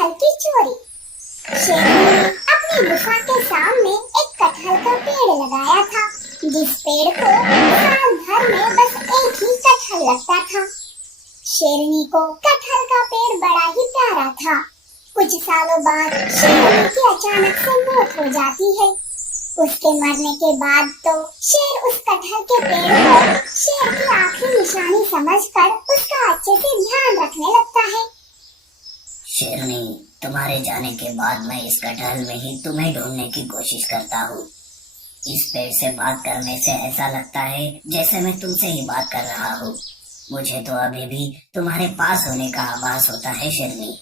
कटहल की चोरी। शेर ने अपनी गुफा के सामने एक कटहल का पेड़ लगाया था, जिस पेड़ को साल भर में बस एक ही कटहल लगता था। शेरनी को कटहल का पेड़ बड़ा ही प्यारा था। कुछ सालों बाद शेरनी की अचानक से मौत हो जाती है। उसके मरने के बाद तो शेर उस कटहल के पेड़ को शेर की आखिरी निशानी समझकर उसका अच्छे से ध्यान रखने लगता है। शेरनी, तुम्हारे जाने के बाद मैं इस कटहल में ही तुम्हें ढूंढने की कोशिश करता हूँ। इस पेड़ से बात करने से ऐसा लगता है जैसे मैं तुमसे ही बात कर रहा हूँ। मुझे तो अभी भी तुम्हारे पास होने का आभास होता है शेरनी।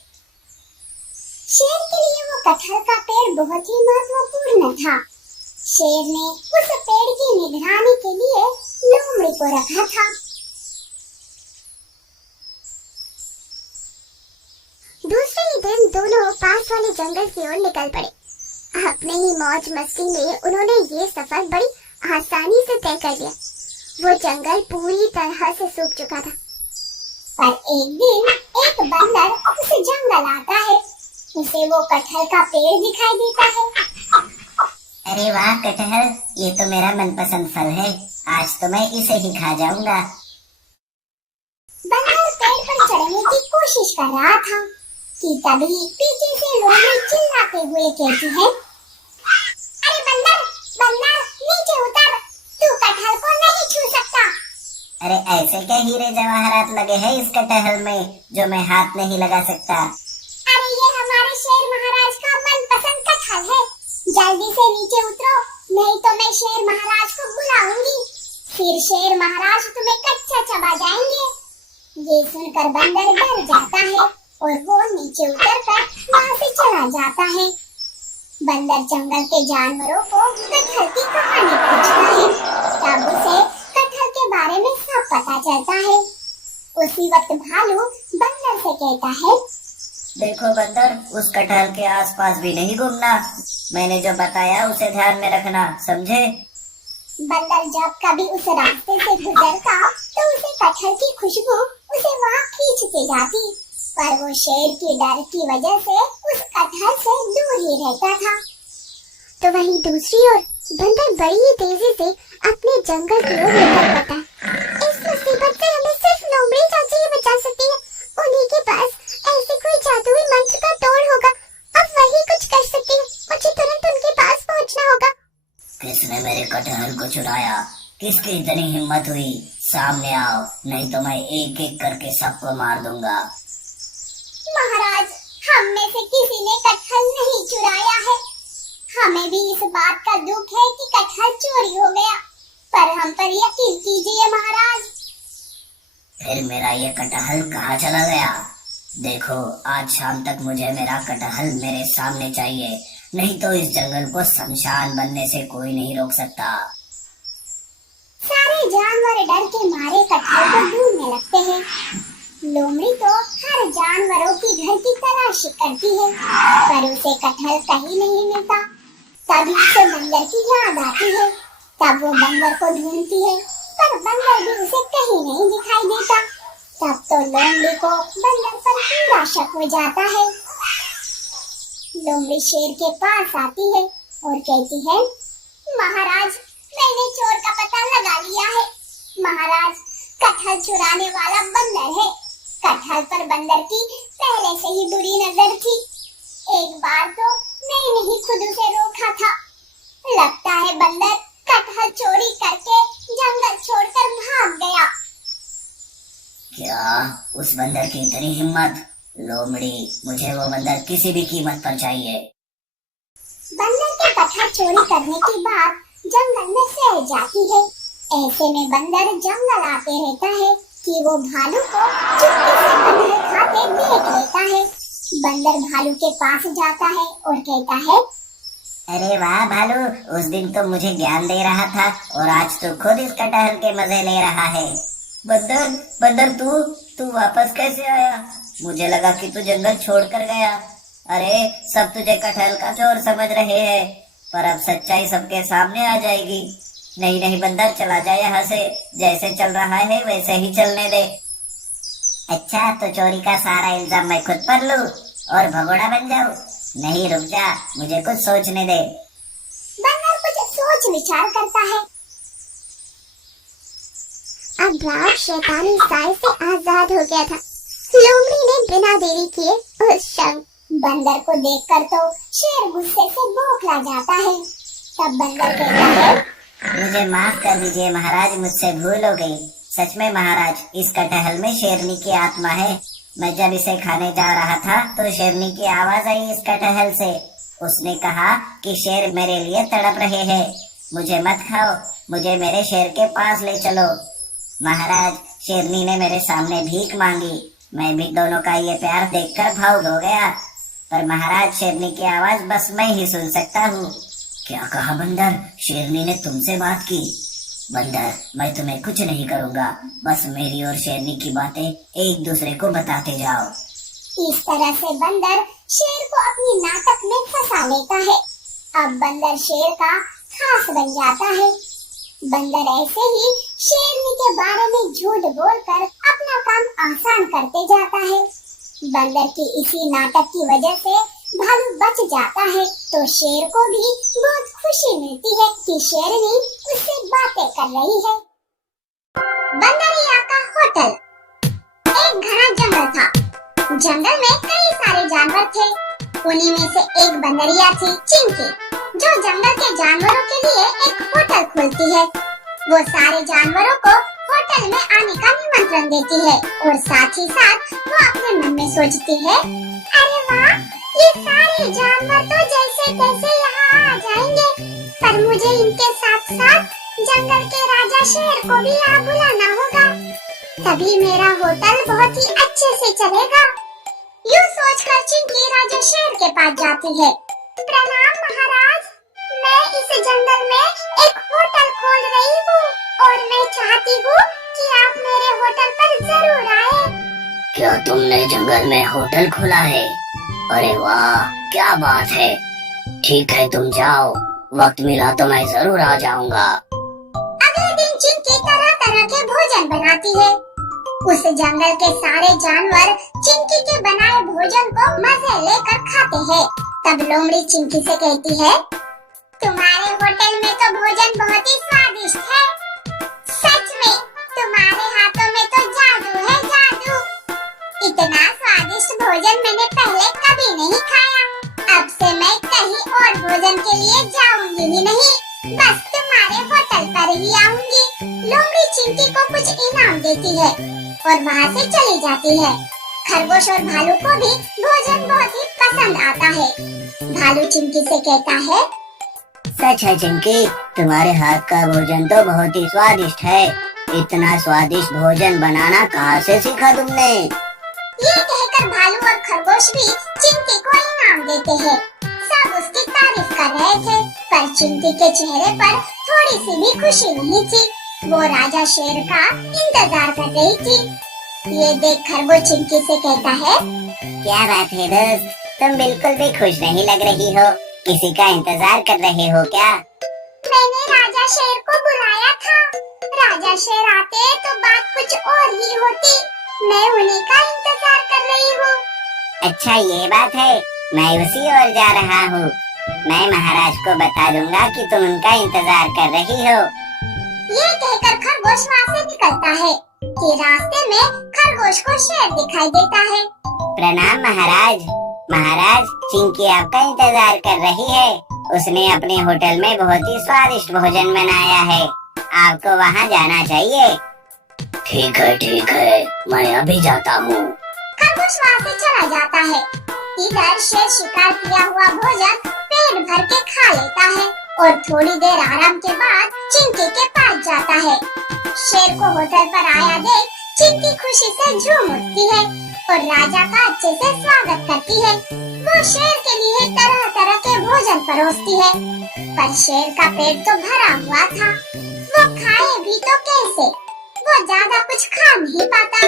शेर के लिए वो कटहल का पेड़ बहुत ही महत्वपूर्ण था। शेर ने उस पेड़ की निगरानी के लिए लोमड़ी को रखा था। दूसरे ही दिन दोनों पास वाले जंगल की ओर निकल पड़े। अपने ही मौज मस्ती में उन्होंने ये सफर बड़ी आसानी से तय कर लिया। वो जंगल पूरी तरह से सूख चुका था। पर एक दिन एक बंदर उस जंगल आता है। उसे वो कटहल का पेड़ दिखाई देता है। अरे वाह कटहल, ये तो मेरा मनपसंद फल है। आज तो मैं इसे ही खा जाऊंगा। बंदर पेड़ पर चढ़ने की कोशिश कर रहा था कि तभी पीछे से लोमड़ी चिल्लाते हुए कहती है, अरे बंदर, बंदर नीचे उतर, तू कटहल को नहीं छू सकता। अरे ऐसे क्या हीरे जवाहरात लगे हैं इस कटहल में जो मैं हाथ नहीं लगा सकता? अरे ये हमारे शेर महाराज का मनपसंद कटहल है। जल्दी से नीचे उतरो, नहीं तो मैं शेर महाराज को बुलाऊंगी। फिर शेर महाराज तुम्हें कच्चा चबा जाएंगे। ये सुनकर बंदर डर जाता है और वो नीचे उतरकर वहाँ से चला जाता है। बंदर जंगल के जानवरों को कटहल की कहानी पूछता है। तब उसे कटहल के बारे में सब पता चलता है। उसी वक्त भालू बंदर से कहता है, देखो बंदर, उस कटहल के आसपास भी नहीं घूमना। मैंने जो बताया उसे ध्यान में रखना, समझे? बंदर जब कभी उस रास्ते से गुजरता तो उसे कटहल की खुशबू उसे वहाँ खींचती जाती, पर वो शेर की डर की वजह से उस कटहल से दूर ही रहता था। तो वहीं दूसरी ओर बंदर बड़ी ही तेजी से अपने जंगल की ओर निकल पड़ता। इस मुसीबत से हमें सिर्फ लोमड़ी चाची ही बचा सकती है। उन्हीं के पास ऐसे कोई जादुई मंत्र का तोड़ होगा, अब वही कुछ कर सकती है। मुझे तुरंत उनके पास पहुंचना होगा। किसने मेरे कटहल को चुराया? किसकी इतनी हिम्मत हुई? सामने आओ, नहीं तो मैं एक एक करके सबको मार दूंगा। महाराज, हम में से किसी ने कटहल नहीं चुराया है। हमें भी इस बात का दुख है कि कटहल चोरी हो गया, पर हम पर यकीन कीजिए महाराज। फिर मेरा ये कटहल कहाँ चला गया? देखो, आज शाम तक मुझे मेरा कटहल मेरे सामने चाहिए, नहीं तो इस जंगल को शमशान बनने से कोई नहीं रोक सकता। सारे जानवर डर के मारे कटहल को ढूंढने लगते हैं। लोमड़ी तो हर जानवरों की घर की तलाश करती है, पर उसे कटहल कहीं नहीं मिलता। तभी उसे बंदर की याद आती है। तब वो बंदर को ढूंढती है, पर बंदर भी उसे कहीं नहीं दिखाई देता। तब तो लोमड़ी को बंदर पर पूरा शक हो जाता है। लोमड़ी शेर के पास आती है और कहती है, महाराज, मैंने चोर का पता लगा लिया है। महाराज, कटहल चुराने वाला बंदर है। कटहल पर बंदर की पहले से ही बुरी नजर थी। एक बार तो मैंने ही खुद उसे रोका था। लगता है बंदर कटहल चोरी करके जंगल छोड़कर भाग गया। क्या उस बंदर की इतनी हिम्मत? लोमड़ी, मुझे वो बंदर किसी भी कीमत पर चाहिए। बंदर के कटहल चोरी करने की बात जंगल में फैल जाती है। ऐसे में बंदर जंगल आते रहता है कि वो भालू को चुपके से कटहल खाते देख लेता है। बंदर भालू के पास जाता है और कहता है, अरे वाह भालू, उस दिन तो मुझे ज्ञान दे रहा था और आज तो खुद इस कटहल के मजे ले रहा है। बंदर, बंदर तू वापस कैसे आया? मुझे लगा कि तू जंगल छोड़ कर गया। अरे सब तुझे कटहल का चोर समझ रहे हैं, पर अब सच्चाई सबके सामने आ जाएगी। नहीं नहीं बंदर, चला जा यहाँ से। जैसे चल रहा है वैसे ही चलने दे। अच्छा, तो चोरी का सारा इल्जाम मैं खुद पर लूं? और भगोड़ा बन जाऊं? नहीं, रुक जा, मुझे कुछ सोचने दे। बंदर कुछ सोच विचार करता है। अब राज शैतानी साए से आजाद हो गया था। लोमड़ी ने बिना देरी किए उस शव बंदर को देखकर तो शेर गुस्से से बौखला जाता है। तब बंदर कहता है, मुझे माफ कर दीजिए महाराज, मुझसे भूल हो गई। सच में महाराज, इस कटहल में शेरनी की आत्मा है। मैं जब इसे खाने जा रहा था तो शेरनी की आवाज आई इस कटहल से। उसने कहा कि शेर मेरे लिए तड़प रहे हैं, मुझे मत खाओ, मुझे मेरे शेर के पास ले चलो। महाराज, शेरनी ने मेरे सामने भीख मांगी। मैं भी दोनों का ये प्यार देखकर भावुक हो गया। पर महाराज, शेरनी की आवाज बस मैं ही सुन सकता हूँ। क्या कहा बंदर? शेरनी ने तुमसे बात की? बंदर, मैं तुम्हें कुछ नहीं करूँगा, बस मेरी और शेरनी की बातें एक दूसरे को बताते जाओ। इस तरह से बंदर शेर को अपनी नाटक में फंसा लेता है। अब बंदर शेर का खास बन जाता है। बंदर ऐसे ही शेरनी के बारे में झूठ बोलकर अपना काम आसान करते जाता है। बंदर की इसी नाटक की वजह से भालू बच जाता है, तो शेर को भी बहुत खुशी मिलती है कि शेरनी उससे बातें कर रही है। बंदरिया का होटल। एक घना जंगल था। जंगल में कई सारे जानवर थे। उन्हीं में से एक बंदरिया थी, चिंकी, जो जंगल के जानवरों के लिए एक होटल खोलती है। वो सारे जानवरों को होटल में आने का निमंत्रण देती है और साथ ही साथ वो अपने मन में सोचती है, अरे वाह, ये सारे जानवर तो जैसे तैसे यहाँ आ जाएंगे, पर मुझे इनके साथ साथ जंगल के राजा शेर को भी यहाँ बुलाना होगा, तभी मेरा होटल बहुत ही अच्छे से चलेगा। यूँ सोचकर चिंकी राजा शेर के पास जाती है। प्रणाम महाराज, मैं इस जंगल में एक होटल खोल रही हूँ और मैं चाहती हूँ कि आप मेरे होटल पर जरूर आए। क्या तुमने जंगल में होटल खोला है? अरे वाह, क्या बात है। ठीक है, तुम जाओ, वक्त मिला तो मैं जरूर आ जाऊंगा। अगले दिन चिंकी तरह तरह के भोजन बनाती है। उस जंगल के सारे जानवर चिंकी के बनाए भोजन को मजे लेकर खाते हैं। तब लोमड़ी चिंकी से कहती है, तुम्हारे होटल में तो भोजन बहुत ही स्वादिष्ट है। सच में तुम्हारे हाथों में तो जादू है, जादू। इतना स्वादिष्ट भोजन मैंने पहले कभी नहीं खाया। अब से मैं कहीं और भोजन के लिए जाऊंगी ही नहीं, बस तुम्हारे होटल पर ही आऊंगी। लोमड़ी चिंकी को कुछ इनाम देती है और वहाँ से चली जाती है। खरगोश और भालू को भी भोजन बहुत ही पसंद आता है। भालू चिंकी से कहता है, सच है चिंकी, तुम्हारे हाथ का भोजन तो बहुत ही स्वादिष्ट है। इतना स्वादिष्ट भोजन बनाना कहाँ से सीखा तुमने? ये कहकर भालू और खरगोश भी चिंकी को इनाम देते हैं। सब उसकी तारीफ कर रहे थे, पर चिंकी के चेहरे पर थोड़ी सी भी खुशी नहीं थी। वो राजा शेर का इंतजार कर रही थी। ये देख खरगोश चिंकी से कहता है, क्या बात है दोस्त, तुम बिल्कुल भी खुश नहीं लग रही हो। किसी का इंतजार कर रहे हो क्या? मैंने राजा शेर को बुलाया था। राजा शेर आते तो बात कुछ और ही होती। मैं उन्हीं का इंतजार कर रही हूँ। अच्छा, ये बात है, मैं उसी ओर जा रहा हूँ। मैं महाराज को बता दूंगा कि तुम उनका इंतजार कर रही हो। ये कहकर खरगोश वहाँ से निकलता है कि रास्ते में खरगोश को शेर दिखाई देता है। प्रणाम महाराज। महाराज, चिंकी आपका इंतजार कर रही है। उसने अपने होटल में बहुत ही स्वादिष्ट भोजन बनाया है, आपको वहाँ जाना चाहिए। ठीक है, मैं अभी जाता हूँ। खरगोश वहाँ से चला जाता है। इधर शेर शिकार किया हुआ भोजन पेट भर के खा लेता है और थोड़ी देर आराम के बाद चिंकी के पास जाता है। शेर को होटल पर आया देख चिंकी खुशी से झूम उठती है और राजा का अच्छे से स्वागत करती है। वो शेर के लिए तरह तरह के भोजन परोसती है, पर शेर का पेट तो भरा हुआ था। वो खाए भी तो कैसे? वो ज्यादा कुछ खा नहीं पाता।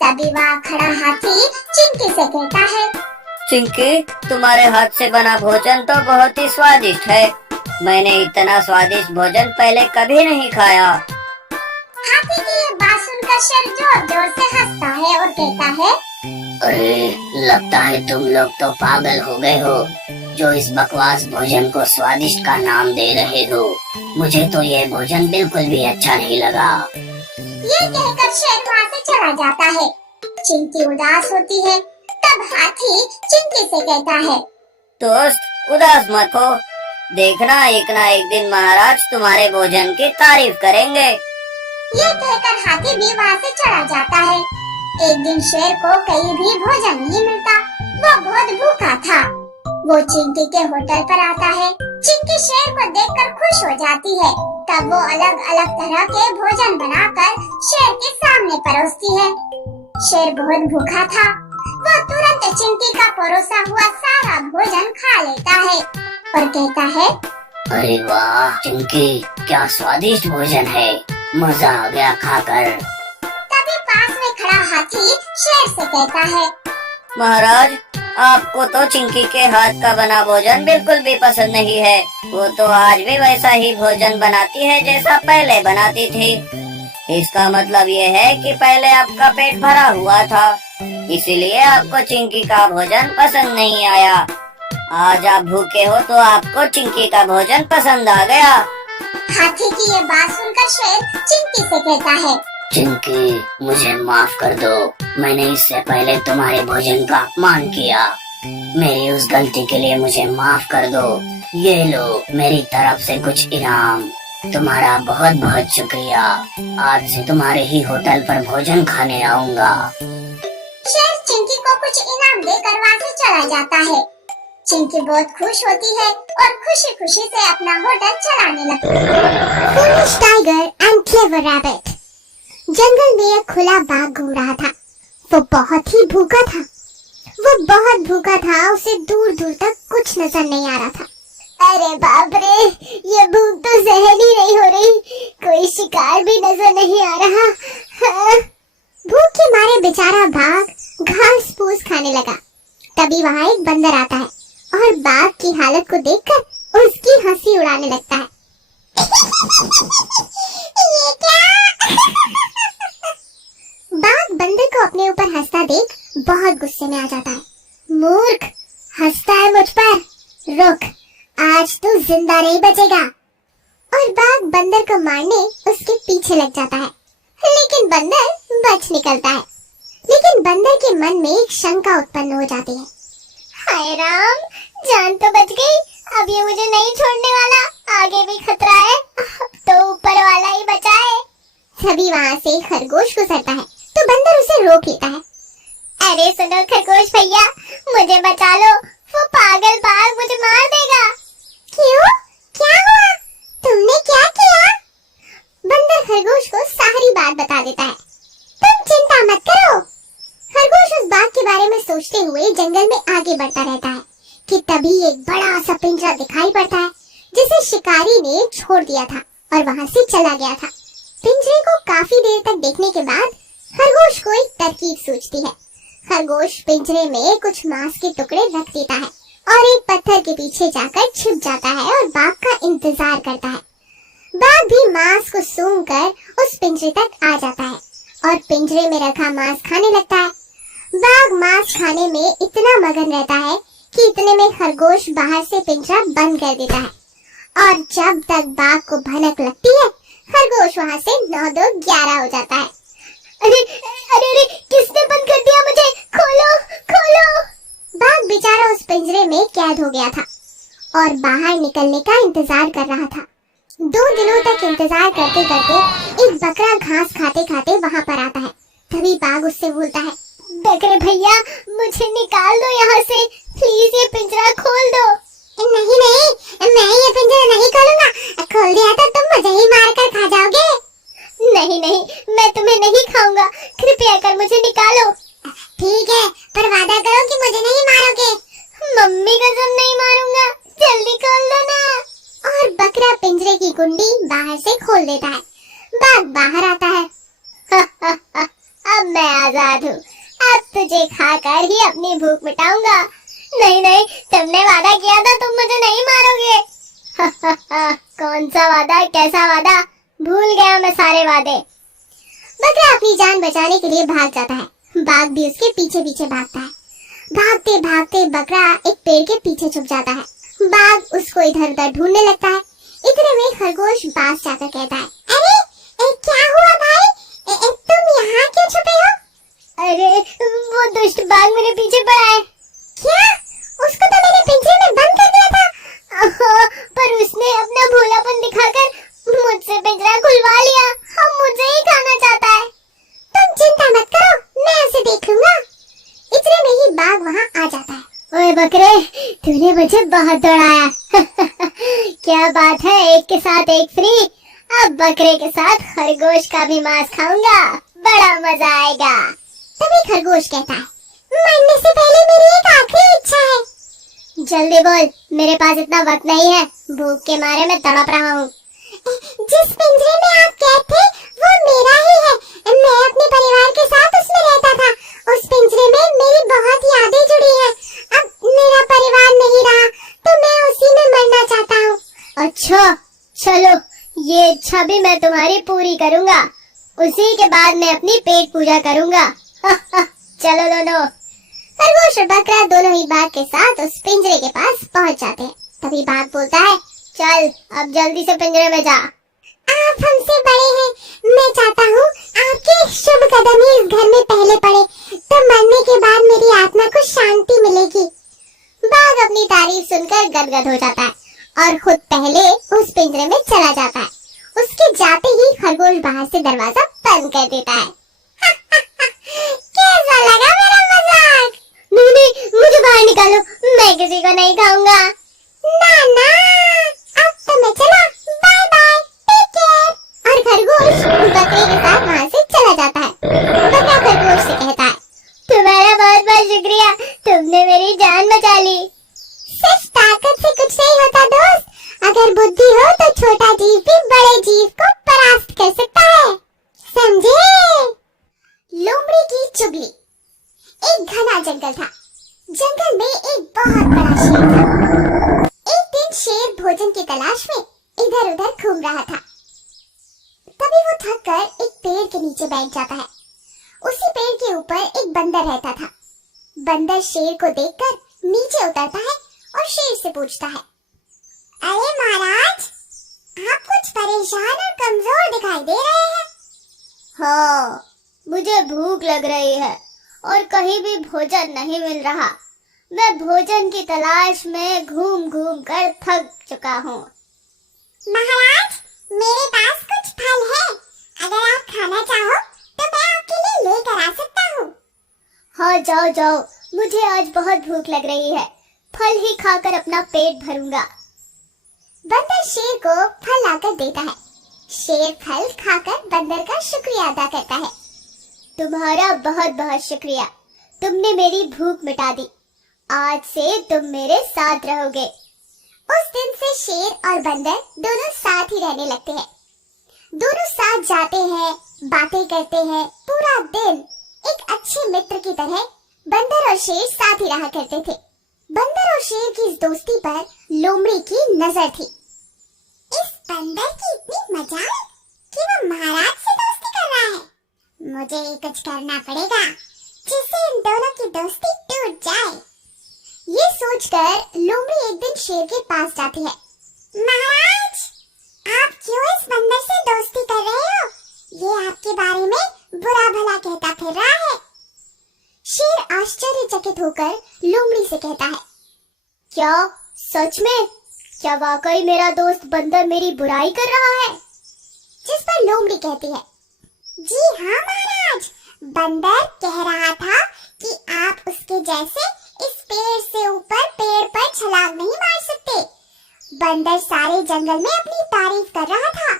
तभी वहाँ खड़ा हाथी चिंकी से कहता है, चिंकी, तुम्हारे हाथ से बना भोजन तो बहुत ही स्वादिष्ट है। मैंने इतना स्वादिष्ट भोजन पहले कभी नहीं खाया। हाथी की ये बात सुनकर शेर जोर जोर से हंसता है और कहता है, अरे लगता है तुम लोग तो पागल हो गए हो, जो इस बकवास भोजन को स्वादिष्ट का नाम दे रहे हो। मुझे तो ये भोजन बिल्कुल भी अच्छा नहीं लगा। ये कहकर शेर वहाँ से चला जाता है। चिंकी उदास होती है। तब हाथी चिंकी से कहता है, दोस्त उदास मत हो, देखना एक ना एक दिन महाराज तुम्हारे भोजन की तारीफ करेंगे। ये कहकर हाथी भी वहाँ से चला जाता है। एक दिन शेर को कहीं भी भोजन नहीं मिलता। वो बहुत भूखा था। वो चिंकी के होटल पर आता है। चिंकी शेर को देखकर खुश हो जाती है। तब वो अलग अलग तरह के भोजन बनाकर शेर के सामने परोसती है। शेर बहुत भूखा था। वो तुरंत चिंकी का परोसा हुआ सारा भोजन खा लेता है और कहता है, अरे वाह चिंकी, क्या स्वादिष्ट भोजन है, मजा आ गया खाकर। तभी पास में खड़ा हाथी शेर से कहता है, महाराज आपको तो चिंकी के हाथ का बना भोजन बिल्कुल भी पसंद नहीं है। वो तो आज भी वैसा ही भोजन बनाती है जैसा पहले बनाती थी। इसका मतलब ये है कि पहले आपका पेट भरा हुआ था, इसीलिए आपको चिंकी का भोजन पसंद नहीं आया। आज आप भूखे हो तो आपको चिंकी का भोजन पसंद आ गया। हाथी की ये बात सुनकर शेर चिंकी से कहता है, चिंकी मुझे माफ कर दो, मैंने इससे पहले तुम्हारे भोजन का अपमान किया। मेरी उस गलती के लिए मुझे माफ कर दो। ये लो मेरी तरफ से कुछ इनाम। तुम्हारा बहुत बहुत शुक्रिया। आज से तुम्हारे ही होटल पर भोजन खाने आऊँगा। शेर चिंकी को कुछ इनाम देकर वहाँ से चला जाता है। चिंकी बहुत खुश होती है और खुशी खुशी से अपना होटल चलाने लगती है। Foolish tiger and clever rabbit. जंगल में एक खुला बाघ घूम रहा था। वो बहुत ही भूखा था। उसे दूर दूर तक कुछ नजर नहीं आ रहा था। अरे बाप रे, ये भूख तो सहन ही नहीं हो रही। कोई शिकार भी नजर नहीं आ रहा। भूख के मारे बेचारा बाघ घास फूस खाने लगा। तभी वहाँ एक बंदर आता है और बाघ की हालत को देखकर उसकी हंसी उड़ाने लगता है। ये क्या? बाघ बंदर को अपने ऊपर हंसता देख बहुत गुस्से में आ जाता है। मूर्ख, हंसता है मुझ पर? रुक, आज तू जिंदा नहीं बचेगा। और बाघ बंदर को मारने उसके पीछे लग जाता है, लेकिन बंदर बच निकलता है। लेकिन बंदर के मन में एक शंका उत्पन्न हो जाती है। हाय राम, जान तो बच गई, अब ये मुझे नहीं छोड़ने वाला। आगे भी खतरा है, अब तो ऊपर वाला ही बचाए। तभी वहाँ से खरगोश गुजरता है तो बंदर उसे रोक लेता है। अरे सुनो खरगोश भैया, मुझे बचा लो, वो पागल बाघ मुझे मार देगा। क्यों? क्या हुआ? तुमने क्या किया? बंदर खरगोश को सारी बात बता देता है। तुम चिंता मत करो। खरगोश उस बाघ के बारे में सोचते हुए जंगल में आगे बढ़ता रहता है कि तभी एक बड़ा सा पिंजरा दिखाई पड़ता है जिसे शिकारी ने छोड़ दिया था और वहाँ से चला गया था। पिंजरे को काफी देर तक देखने के बाद खरगोश को एक तरकीब सूझती है। खरगोश पिंजरे में कुछ मांस के टुकड़े रख देता है और एक पत्थर के पीछे जाकर छिप जाता है और बाघ का इंतजार करता है। बाघ भी मांस को सूंघकर उस पिंजरे तक आ जाता है और पिंजरे में रखा मांस खाने लगता है। बाघ मांस खाने में इतना मगन रहता है कि इतने में खरगोश बाहर से पिंजरा बंद कर देता है और जब तक बाघ को भनक लगती है खरगोश वहाँ से 9-2-11 हो जाता है। अरे अरे अरे, किसने बंद कर दिया मुझे? खोलो खोलो। बाघ बेचारा उस पिंजरे में कैद हो गया था और बाहर निकलने का इंतजार कर रहा था। 2 दिनों तक इंतजार करते करते एक बकरा घास खाते खाते वहाँ पर आता है। तभी बाघ उससे बोलता है, बकरे भैया, मुझे निकाल दो यहाँ से, प्लीज ये पिंजरा खोल दो। नहीं नहीं, मैं ये पिंजरा नहीं खोलूंगा। खोल दिया तो तुम मुझे ही मार कर खा जाओगे। नहीं नहीं, मैं तुम्हें नहीं खाऊंगा, कृपया कर मुझे निकालो। ठीक है, पर वादा करो कि मुझे नहीं मारोगे। मम्मी कसम नहीं मारूंगा, जल्दी खोल दो ना। और बकरा पिंजरे की कुंडी बाहर से खोल देता है। बाघ बाहर आता है। अब मैं आजाद हूँ, अब तुझे खाकर ही अपनी भूख मिटाऊंगा। नहीं नहीं, तुमने वादा किया था तुम मुझे नहीं मारोगे। कौन सा वादा, कैसा वादा? भूल गया मैं सारे वादे। बकरा अपनी जान बचाने के लिए भाग जाता है। बाघ भी उसके पीछे पीछे भागता है। भागते भागते बकरा एक पेड़ के पीछे छुप जाता है। बाघ उसको इधर उधर ढूंढने लगता है। इतने में खरगोश पास जाकर कहता है, अरे क्या हुआ भाई, तुम यहाँ क्यों छुपे हो? अरे वो दुष्ट बाघ मेरे पीछे पड़ा है। क्या? उसको तो मैंने पिंजरे में बंद कर दिया था। पर उसने अपना भोलापन दिखाकर मुझसे पिंजरा खुलवा लिया। अब मुझे ही खाना चाहता है। तुम चिंता मत करो, मैं उसे देख लूंगा। इतने में ही बाघ वहाँ आ जाता है। ओए बकरे, तूने मुझे बहुत दौड़ाया। क्या बात है, एक के साथ एक फ्री। अब बकरे के साथ खरगोश का भी मांस खाऊंगा, बड़ा मजा आएगा। तभी खरगोश कहता है, मरने से पहले मेरी एक आखिरी इच्छा है। जल्दी बोल, मेरे पास इतना वक्त नहीं है, भूख के मारे मैं तड़प रहा हूँ। जिस पिंजरे में आप कैद थे वो मेरा ही है। मैं अपने परिवार के साथ उसमें रहता था। उस पिंजरे में मेरी बहुत यादें जुड़ी हैं। अब मेरा परिवार नहीं रहा तो मैं उसी में मरना चाहता हूँ। अच्छा चलो, ये इच्छा भी मैं तुम्हारी पूरी करूँगा। उसी के बाद मैं अपनी पेट पूजा करूँगा। चलो दोनों। खरगोश और बकरा दोनों ही बाघ के साथ उस पिंजरे के पास पहुँच जाते हैं। तभी बाघ बोलता है, चल अब जल्दी से पिंजरे में जा। आप हमसे बड़े हैं, मैं चाहता हूँ आपके शुभ कदम ही इस घर में पहले पड़े, तो मरने के बाद मेरी आत्मा को शांति मिलेगी। बाघ अपनी तारीफ सुनकर गदगद हो जाता है और खुद पहले उस पिंजरे में चला जाता है। उसके जाते ही खरगोश बाहर से दरवाजा बंद कर देता है। कैसा लगा मेरा मजाक? नहीं, मुझे बाहर निकालो, मैं किसी को नहीं खाऊंगा। ना, अब तो मैं चला, बाय बाय, टेक केयर। और खरगोश बकरे के साथ वहाँ से चला जाता है। बकरा खरगोश से कहता है, तुम्हारा बहुत बहुत शुक्रिया, तुमने मेरी जान बचा ली। सिर्फ ताकत से कुछ नहीं होता दोस्त, अगर बुद्धि हो तो छोटा जीव भी बड़े जीव को परास्त कर सकता है, समझे? लोमड़ी की चुगली। एक घना जंगल था। जंगल में एक बहुत बड़ा शेर था। एक दिन शेर भोजन की तलाश में इधर उधर घूम रहा था। तभी वो थक कर एक पेड़ के नीचे बैठ जाता है। उसी पेड़ के ऊपर एक बंदर रहता था। बंदर शेर को देखकर नीचे उतरता है और शेर से पूछता है, अरे महाराज, आप कुछ परेशान और कमजोर दिखाई दे रहे हैं। हाँ, मुझे भूख लग रही है और कहीं भी भोजन नहीं मिल रहा। मैं भोजन की तलाश में घूम घूम कर थक चुका हूँ। महाराज, मेरे पास कुछ फल है, अगर आप खाना चाहो तो मैं आपके लिए लेकर आ सकता हूँ। हाँ जाओ जाओ, मुझे आज बहुत भूख लग रही है, फल ही खाकर अपना पेट भरूंगा। बंदर शेर को फल लाकर देता है। शेर फल खाकर बंदर का शुक्रिया अदा करता है। तुम्हारा बहुत बहुत शुक्रिया, तुमने मेरी भूख मिटा दी। आज से तुम मेरे साथ रहोगे। उस दिन से शेर और बंदर दोनों साथ ही रहने लगते हैं। दोनों साथ जाते हैं, बातें करते हैं। पूरा दिन एक अच्छे मित्र की तरह बंदर और शेर साथ ही रहा करते थे। बंदर और शेर की इस दोस्ती पर लोमड़ी की नजर थी। इस बंदर की इतनी मजाल कि वो महाराज से दोस्ती कर रहा है। मुझे कुछ करना पड़ेगा जिससे इन दोनों की दोस्ती टूट जाए। ये सोचकर लोमड़ी एक दिन शेर के पास जाती है। महाराज, आप क्यों इस बंदर से दोस्ती कर रहे हो? ये आपके बारे में बुरा भला कहता फिर रहा है। शेर आश्चर्यचकित होकर लोमड़ी से कहता है, क्या सच में? क्या वाकई मेरा दोस्त बंदर मेरी बुराई कर रहा है? जिस पर लोमड़ी कहती है, जी हाँ महाराज, बंदर कह रहा था कि आप उसके जैसे इस पेड़ से ऊपर पेड़ पर छलांग नहीं मार सकते। बंदर सारे जंगल में अपनी तारीफ कर रहा था।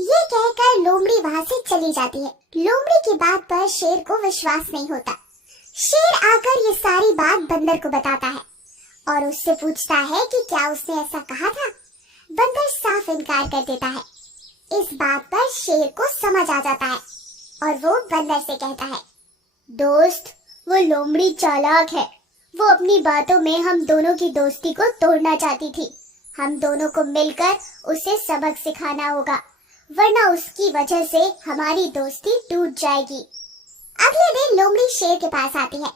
ये कहकर लोमड़ी वहाँ से चली जाती है। लोमड़ी की बात पर शेर को विश्वास नहीं होता। शेर आकर ये सारी बात बंदर को बताता है और उससे पूछता है कि क्या उसने ऐसा कहा था। बंदर साफ इनकार कर देता है। इस बात पर शेर को समझ आ जाता है और वो बंदर से कहता है, दोस्त, वो लोमड़ी चालाक है। वो अपनी बातों में हम दोनों की दोस्ती को तोड़ना चाहती थी। हम दोनों को मिलकर उसे सबक सिखाना होगा, वरना उसकी वजह से हमारी दोस्ती टूट जाएगी। अगले दिन लोमड़ी शेर के पास आती है।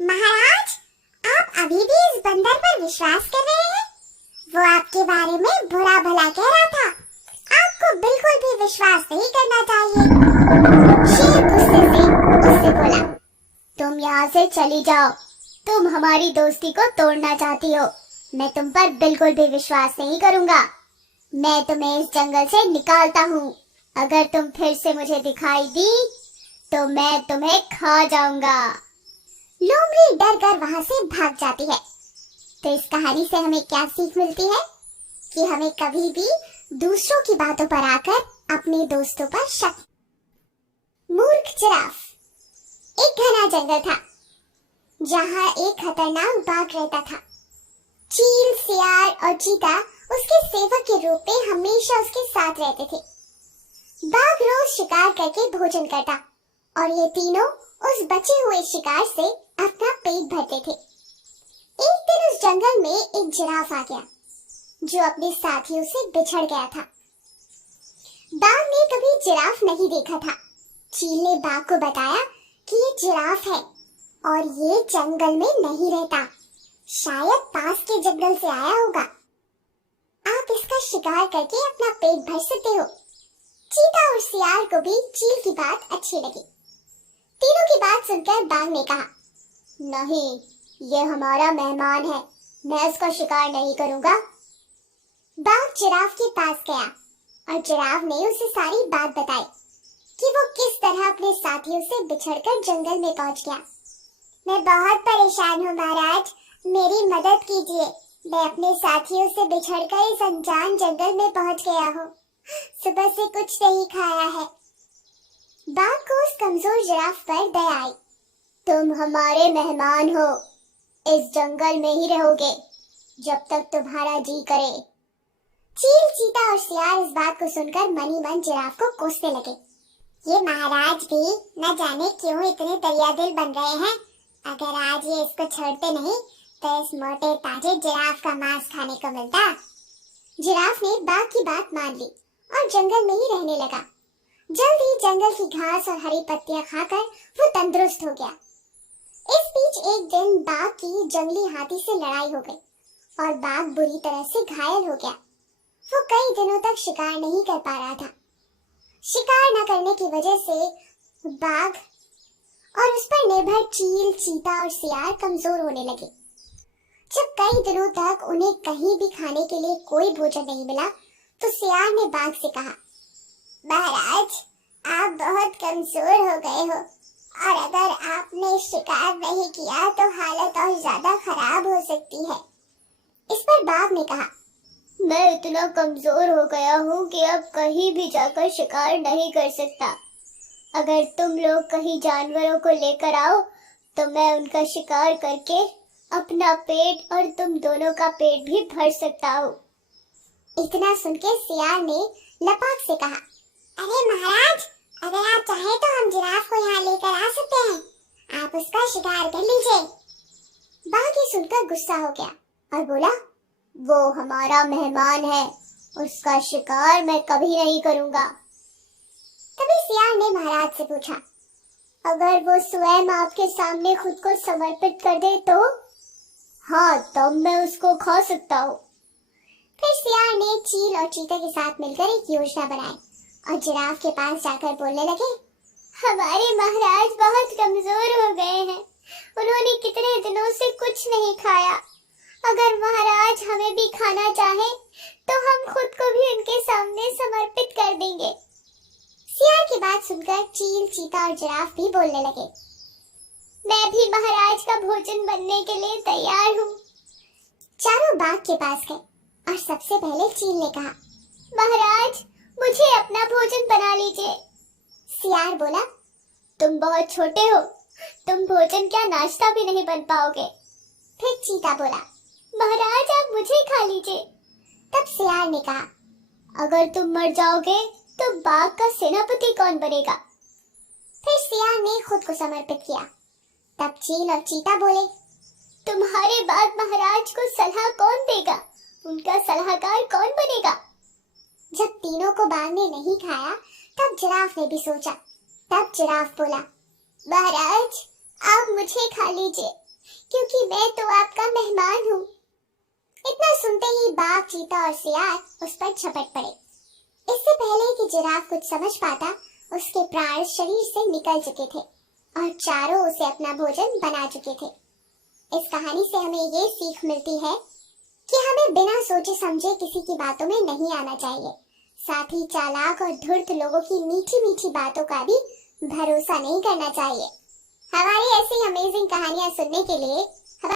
महाराज, आप अभी भी इस बंदर पर विश्वास कर रहे हैं? वो आपके बारे में बुरा भला कह रहा था। आपको बिल्कुल भी विश्वास नहीं करना चाहिए। शेर गुस्से से उससे बोला, तुम यहाँ से चली जाओ। तुम हमारी दोस्ती को तोड़ना चाहती हो। मैं तुम पर बिल्कुल भी विश्वास नहीं करूंगा। मैं तुम्हें इस जंगल से निकालता हूँ। अगर तुम फिर से मुझे दिखाई दी तो मैं तुम्हें खा जाऊंगा। लोमड़ी डर कर वहां से भाग जाती है। तो इस कहानी से हमें क्या सीख मिलती है? कि हमें कभी भी दूसरों की बातों पर आकर अपने दोस्तों पर शक। मूर्ख जिराफ। एक घना जंगल था जहाँ एक खतरनाक बाघ रहता था। चील, सियार और चीता उसके सेवक के रूप में हमेशा उसके साथ रहते थे। बाघ रोज शिकार करके भोजन करता और ये तीनों उस बचे हुए शिकार से अपना पेट भरते थे। एक दिन उस जंगल में एक जिराफ आ गया जो अपने साथियों से बिछड़ गया था। बाघ ने कभी जिराफ नहीं देखा था। चील ने बाघ को बताया कि ये जिराफ है और ये जंगल में नहीं रहता, शायद पास के जंगल से आया होगा। आप इसका शिकार करके अपना पेट भर सकते हो। चीता और सियार को भी चील की बात अच्छी लगी। तीनों की बात सुनकर बाघ ने कहा, नहीं, ये हमारा मेहमान है, मैं उसका शिकार नहीं करूंगा। बाघ जिराफ के पास गया और जिराफ ने उसे सारी बात बताई कि वो किस तरह अपने साथियों से बिछड़कर जंगल में पहुंच गया। मैं बहुत परेशान हूँ महाराज, मेरी मदद कीजिए। मैं अपने साथियों से बिछड़कर इस अनजान जंगल में पहुंच गया हूँ। सुबह से कुछ नहीं खाया है। बाघ को उस कमजोर जिराफ पर दया आई। तुम हमारे मेहमान हो, इस जंगल में ही रहोगे जब तक तुम्हारा जी करे। चील, चीता और सियार इस बात को सुनकर मनी मन जिराफ को कोसने लगे। ये महाराज भी न जाने क्यों इतने दरियादिल बन रहे हैं। अगर आज ये इसको छोड़ते नहीं तो इस मोटे ताजे जिराफ का मांस खाने को मिलता। जिराफ ने बाघ की बात मान ली और जंगल में ही रहने लगा। जल्द ही जंगल की घास और हरी पत्तियां खाकर वो तंदुरुस्त हो गया। इस बीच एक दिन बाघ की जंगली हाथी से लड़ाई हो गई और बाघ बुरी तरह से घायल हो गया। वो कई दिनों तक शिकार नहीं कर पा रहा था। शिकार न करने की वजह से बाघ और उस पर निर्भर चील, चीता और सियार कमजोर होने लगे। जब कई दिनों तक उन्हें कहीं भी खाने के लिए कोई भोजन नहीं मिला तो सियार ने बाघ से कहा, महाराज, आप बहुत कमजोर हो गए हो और अगर आपने शिकार नहीं किया तो हालत और ज्यादा खराब हो सकती है। इस पर बाघ ने कहा, मैं इतना कमजोर हो गया हूँ कि अब कहीं भी जाकर शिकार नहीं कर सकता। अगर तुम लोग कहीं जानवरों को लेकर आओ तो मैं उनका शिकार करके अपना पेट और तुम दोनों का पेट भी भर सकता हूँ। इतना सुनकर सियार ने लपाक से कहा, अरे महाराज, अगर आप चाहें तो हम जिराफ को यहाँ लेकर आ सकते हैं। आप उसका शिकार कर लीजिए। बाघ ये सुनकर गुस्सा हो गया और बोला, वो हमारा मेहमान है, उसका शिकार मैं कभी नहीं करूंगा। तभी सियार ने महाराज से पूछा, अगर वो स्वयं आपके सामने खुद को समर्पित कर दे तो? हाँ, तब मैं उसको खा सकता हूँ। फिर सियार ने चील और चीते के साथ मिलकर एक योजना बनाई और जिराफ के पास जाकर बोलने लगे, हमारे महाराज बहुत कमजोर हो गए हैं, उन्होंने कितने दिनों से कुछ नहीं खाया। अगर महाराज हमें भी खाना चाहे तो हम खुद को भी उनके सामने समर्पित कर देंगे। सियार की बात सुनकर चील, चीता और जिराफ भी बोलने लगे, मैं भी महाराज का भोजन बनने के लिए तैयार हूँ। चारों बाघ के पास गए और सबसे पहले चील ने कहा, महाराज, मुझे अपना भोजन बना लीजिए। सियार बोला, तुम बहुत छोटे हो, तुम भोजन क्या नाश्ता भी नहीं बन पाओगे। फिर चीता बोला, महाराज आप मुझे खा लीजिए। तब सियार ने कहा, अगर तुम मर जाओगे तो बाघ का सेनापति कौन बनेगा। फिर सियार ने खुद को समर्पित किया। तब चील और चीता बोले, तुम्हारे बाद महाराज को सलाह कौन देगा, उनका सलाहकार कौन बनेगा। जब तीनों को बाघ ने नहीं खाया तब जिराफ ने भी सोचा। तब जिराफ बोला, महाराज, आप मुझे खा लीजिए, क्योंकि मैं तो आपका मेहमान हूँ। इतना सुनते ही बाघ, चीता और सियार उस पर झपट पड़े। इससे पहले कि जिराफ कुछ समझ पाता, उसके प्राण शरीर से निकल चुके थे और चारों उसे अपना भोजन बना चुके थे। इस कहानी से हमें ये सीख मिलती है कि हमें बिना सोचे समझे किसी की बातों में नहीं आना चाहिए। साथ ही चालाक और धूर्त लोगों की मीठी मीठी बातों का भी भरोसा नहीं करना चाहिए। हमारी ऐसी अमेजिंग कहानियां सुनने के लिए